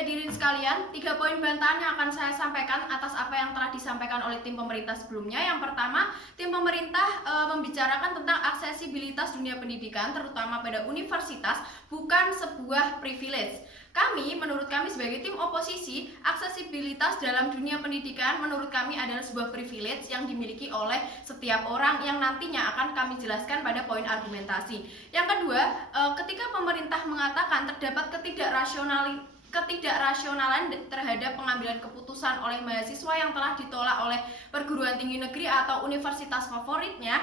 hadirin sekalian, 3 poin bantahan yang akan saya sampaikan atas apa yang telah disampaikan oleh tim pemerintah sebelumnya. Yang pertama, tim pemerintah membicarakan tentang aksesibilitas dunia pendidikan, terutama pada universitas, bukan sebuah privilege. Menurut kami sebagai tim oposisi, aksesibilitas dalam dunia pendidikan menurut kami adalah sebuah privilege yang dimiliki oleh setiap orang yang nantinya akan kami jelaskan pada poin argumentasi. Yang kedua, ketika pemerintah mengatakan terdapat ketidakrasionalan terhadap pengambilan keputusan oleh mahasiswa yang telah ditolak oleh perguruan tinggi negeri atau universitas favoritnya,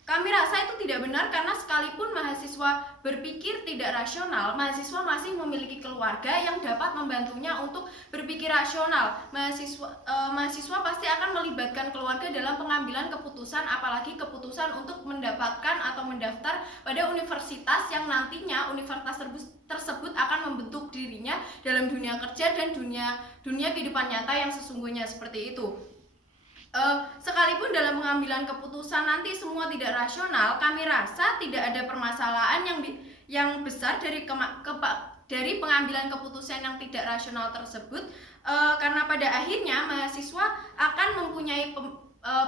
kami rasa itu tidak benar, karena sekalipun mahasiswa berpikir tidak rasional, mahasiswa masih memiliki keluarga yang dapat membantunya untuk berpikir rasional. Mahasiswa pasti akan melibatkan keluarga dalam pengambilan keputusan, apalagi keputusan untuk mendapatkan atau mendaftar pada universitas yang nantinya universitas tersebut akan membentuk dirinya dalam dunia kerja dan dunia kehidupan nyata yang sesungguhnya seperti itu. Sekalipun dalam pengambilan keputusan nanti semua tidak rasional, kami rasa tidak ada permasalahan yang besar dari pengambilan keputusan yang tidak rasional tersebut, karena pada akhirnya mahasiswa akan mempunyai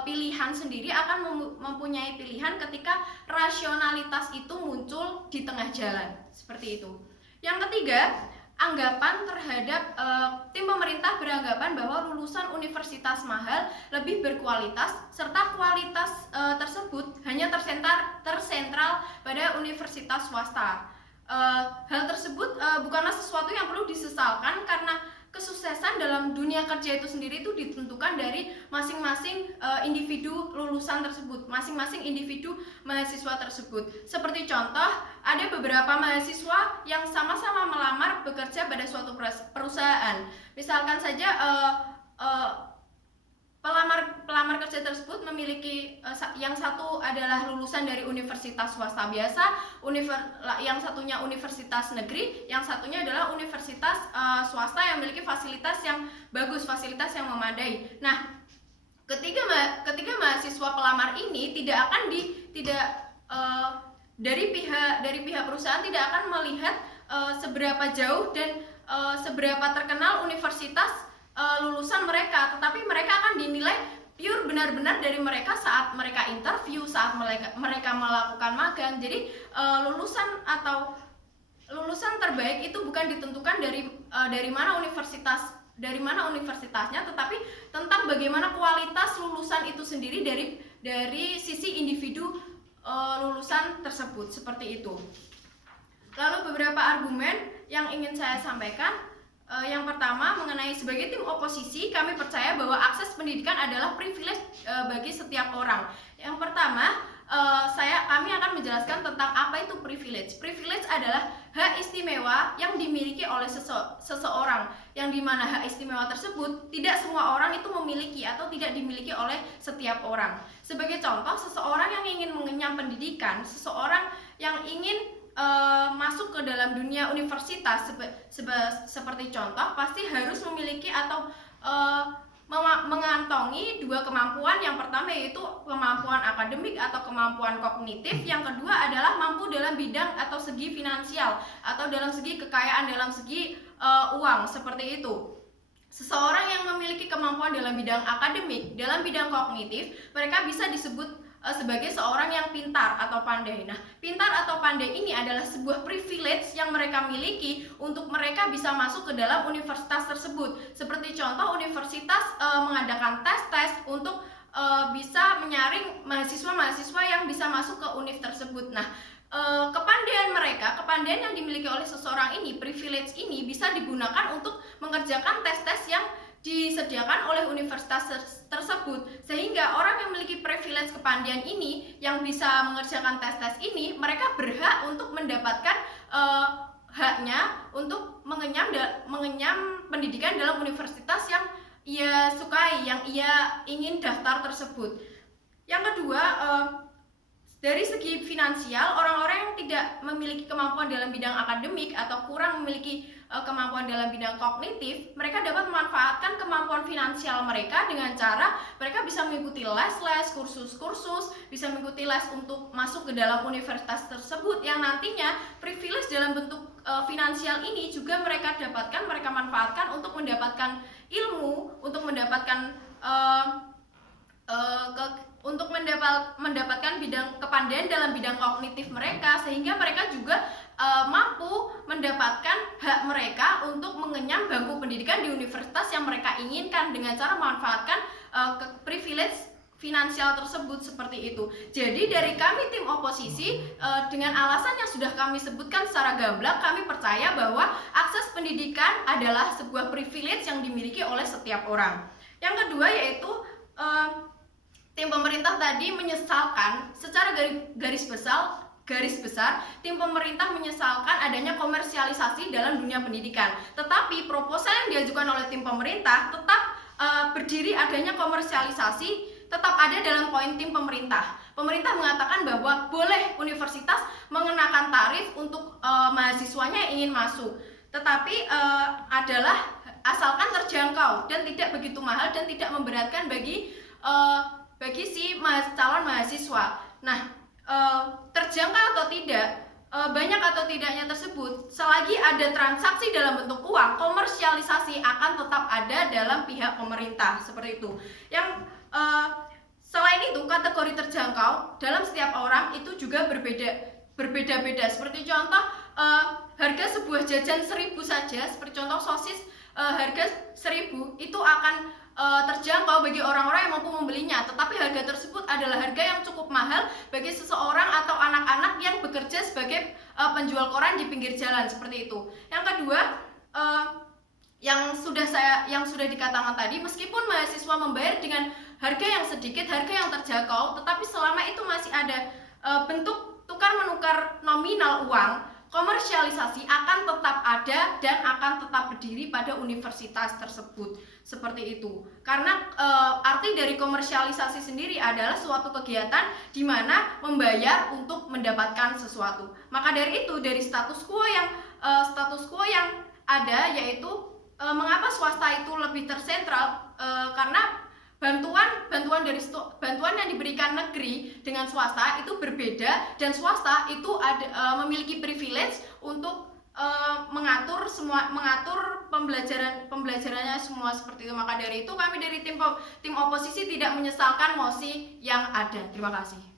pilihan sendiri, akan mempunyai pilihan ketika rasionalitas itu muncul di tengah jalan, seperti itu. Yang ketiga, anggapan terhadap tim pemerintah beranggapan bahwa lulusan universitas mahal lebih berkualitas, serta kualitas tersebut hanya tersentral pada universitas swasta. Hal tersebut bukanlah sesuatu yang perlu disesalkan, karena kesuksesan dalam dunia kerja itu sendiri itu ditentukan dari masing-masing individu lulusan tersebut, masing-masing individu mahasiswa tersebut. Seperti contoh, ada beberapa mahasiswa yang sama-sama melamar bekerja pada suatu perusahaan. Misalkan saja pelamar kerja tersebut memiliki yang satu adalah lulusan dari universitas swasta biasa, yang satunya universitas negeri, yang satunya adalah universitas swasta yang memiliki fasilitas yang bagus, fasilitas yang memadai. Nah, ketika mahasiswa pelamar ini dari pihak perusahaan tidak akan melihat seberapa jauh dan seberapa terkenal universitas lulusan mereka, tetapi mereka akan dinilai pure benar-benar dari mereka saat mereka interview, saat mereka melakukan magang. Jadi lulusan terbaik itu bukan ditentukan dari mana universitasnya, tetapi tentang bagaimana kualitas lulusan itu sendiri dari sisi individu lulusan tersebut, seperti itu. Lalu beberapa argumen yang ingin saya sampaikan. Yang pertama, mengenai sebagai tim oposisi, kami percaya bahwa akses pendidikan adalah privilege bagi setiap orang. Yang pertama, kami akan menjelaskan tentang apa itu privilege. Privilege adalah hak istimewa yang dimiliki oleh seseorang, yang dimana hak istimewa tersebut tidak semua orang itu memiliki atau tidak dimiliki oleh setiap orang. Sebagai contoh, seseorang yang ingin mengenyam pendidikan, seseorang yang ingin masuk ke dalam dunia universitas seperti contoh, pasti harus memiliki atau mengantongi dua kemampuan. Yang pertama yaitu kemampuan akademik atau kemampuan kognitif, yang kedua adalah mampu dalam bidang atau segi finansial atau dalam segi kekayaan, dalam segi uang, seperti itu. Seseorang yang memiliki kemampuan dalam bidang akademik, dalam bidang kognitif, mereka bisa disebut sebagai seorang yang pintar atau pandai. Nah, pintar atau pandai ini adalah sebuah privilege yang mereka miliki untuk mereka bisa masuk ke dalam universitas tersebut. Seperti contoh, universitas mengadakan tes untuk bisa menyaring mahasiswa-mahasiswa yang bisa masuk ke univ tersebut. Nah, kepandaian yang dimiliki oleh seseorang ini, privilege ini bisa digunakan untuk mengerjakan tes-tes yang disediakan oleh universitas tersebut, sehingga orang yang memiliki privilege kepandaian ini yang bisa mengerjakan tes-tes ini, mereka berhak untuk mendapatkan haknya untuk mengenyam pendidikan dalam universitas yang ia sukai, yang ia ingin daftar tersebut. Yang kedua, dari segi finansial, orang-orang yang tidak memiliki kemampuan dalam bidang akademik atau kurang memiliki kemampuan dalam bidang kognitif, mereka dapat memanfaatkan kemampuan finansial mereka dengan cara mereka bisa mengikuti les-les, kursus-kursus, bisa mengikuti les untuk masuk ke dalam universitas tersebut yang nantinya privilege dalam bentuk finansial ini juga mereka dapatkan, mereka manfaatkan untuk mendapatkan ilmu, untuk mendapatkan mendapatkan bidang kepandaian dalam bidang kognitif mereka, sehingga mereka juga mampu mendapatkan hak mereka untuk mengenyam bangku pendidikan di universitas yang mereka inginkan dengan cara memanfaatkan privilege finansial tersebut seperti itu. Jadi dari kami tim oposisi, dengan alasan yang sudah kami sebutkan secara gamblang, kami percaya bahwa akses pendidikan adalah sebuah privilege yang dimiliki oleh setiap orang. Yang kedua yaitu tim pemerintah tadi menyesalkan secara garis besar, tim pemerintah menyesalkan adanya komersialisasi dalam dunia pendidikan. Tetapi proposal yang diajukan oleh tim pemerintah tetap berdiri adanya komersialisasi, tetap ada dalam poin tim pemerintah. Pemerintah mengatakan bahwa boleh universitas mengenakan tarif untuk mahasiswanya yang ingin masuk, tetapi adalah asalkan terjangkau dan tidak begitu mahal dan tidak memberatkan bagi si calon mahasiswa. Nah, terjangkau atau tidak, banyak atau tidaknya tersebut, selagi ada transaksi dalam bentuk uang, komersialisasi akan tetap ada dalam pihak pemerintah seperti itu. Yang selain itu, kategori terjangkau dalam setiap orang itu juga berbeda-beda. Seperti contoh, harga sebuah jajan 1.000 saja, seperti contoh sosis, harga 1.000 itu akan terjangkau bagi orang-orang yang mampu membelinya, tetapi harga tersebut adalah harga yang cukup mahal bagi seseorang atau anak-anak yang bekerja sebagai penjual koran di pinggir jalan, seperti itu. Yang kedua, yang sudah dikatakan tadi, meskipun mahasiswa membayar dengan harga yang sedikit, harga yang terjangkau, tetapi selama itu masih ada bentuk tukar menukar nominal uang, komersialisasi akan tetap ada dan akan tetap berdiri pada universitas tersebut, seperti itu. Karena arti dari komersialisasi sendiri adalah suatu kegiatan di mana membayar untuk mendapatkan sesuatu. Maka dari itu, dari status quo yang ada, yaitu mengapa swasta itu lebih tersentral, karena bantuan yang diberikan negeri dengan swasta itu berbeda, dan swasta itu memiliki privilege untuk mengatur pembelajarannya semua, seperti itu. Maka dari itu kami dari tim oposisi tidak menyesalkan mosi yang ada. Terima kasih.